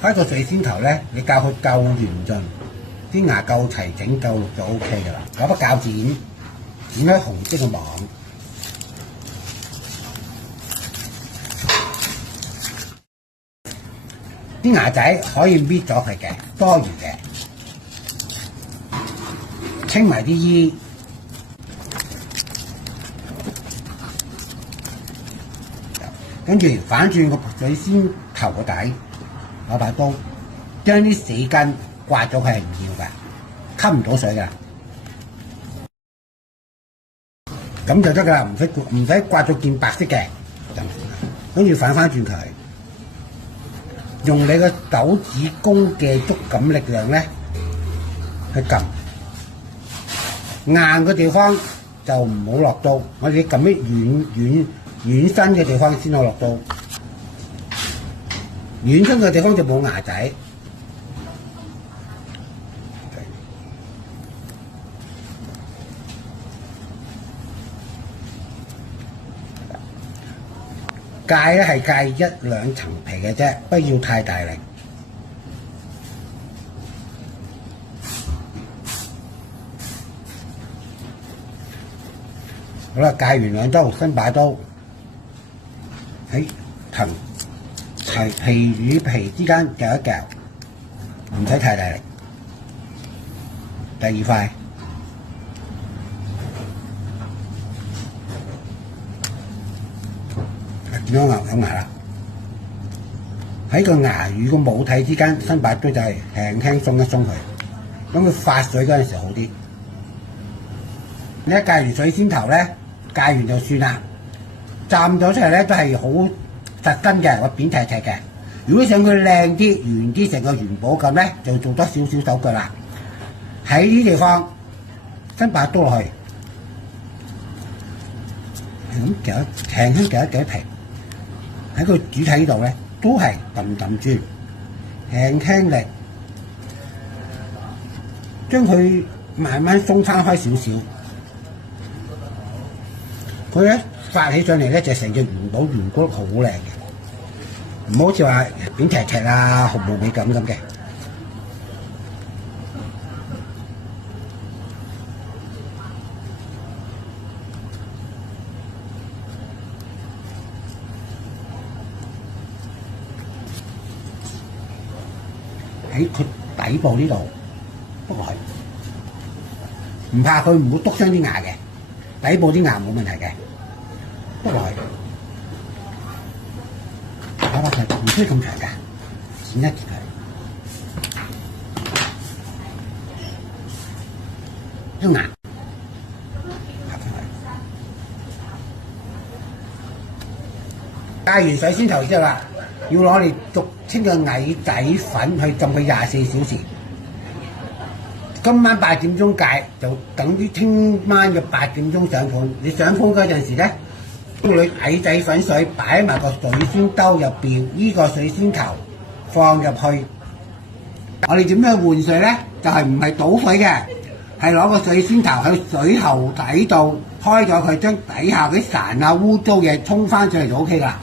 開個水仙頭咧，你教佢夠圓潤，啲牙夠齊整夠綠就 O K 噶啦。攞把鉸剪剪開紅色嘅網，啲牙仔可以搣咗佢嘅，多餘嘅，清埋啲衣。跟住反轉個水仙頭個底，攞把刀將啲死根刮咗佢係唔要嘅，吸唔到水嘅，咁就得噶啦，唔使刮到件白色嘅，跟住反轉佢，用你個手指公嘅觸感力量咧去撳，硬嘅地方就唔好落刀，我哋撳啲軟身嘅地方先好落刀，軟身嘅地方就冇牙仔。戒咧係戒1-2層皮嘅啫，不要太大力。好啦，戒完2刀，新把刀。喺皮與皮之間夾一夾，唔使太大力。第二塊，見到有牙啦。喺個牙與個母體之間，新把刀就係輕輕鬆一鬆佢，咁佢發水嗰陣時好啲。你一戒完水仙頭咧，戒完就算啦。站咗出嚟咧都係好實根嘅，個扁斜斜嘅。如果想佢靚啲、圓啲，成個元寶咁咧，就做多少少手腳啦。喺呢地方，伸把刀落去，係咁夾，輕輕夾一夾皮。喺個主體呢度咧，都係揼住，輕輕力，將佢慢慢鬆翻開少少。佢咧發起上嚟咧，就成隻元寶圓骨好靚嘅，唔好似話扁斜斜啊、毫無美感咁嘅。喺佢底部呢度篤落去，唔怕佢唔會篤傷啲牙嘅，底部啲牙冇問題嘅。篤落去，打佢唔需要咁長㗎，剪一截佢，將牙合翻去。戒完水仙頭之後啦，要攞嚟俗稱嘅蟻仔粉去浸佢24小時。今晚8點鐘戒，就等於聽晚嘅8點鐘上盤。你上盤嗰陣時咧，將你蟻仔粉水擺埋個水仙兜入邊，呢個水仙球放入去。我哋點樣換水咧？就係唔係倒水嘅，係攞個水仙頭喺水喉底度開咗佢，將底下啲潺啊污糟嘢沖翻上嚟就 OK 啦。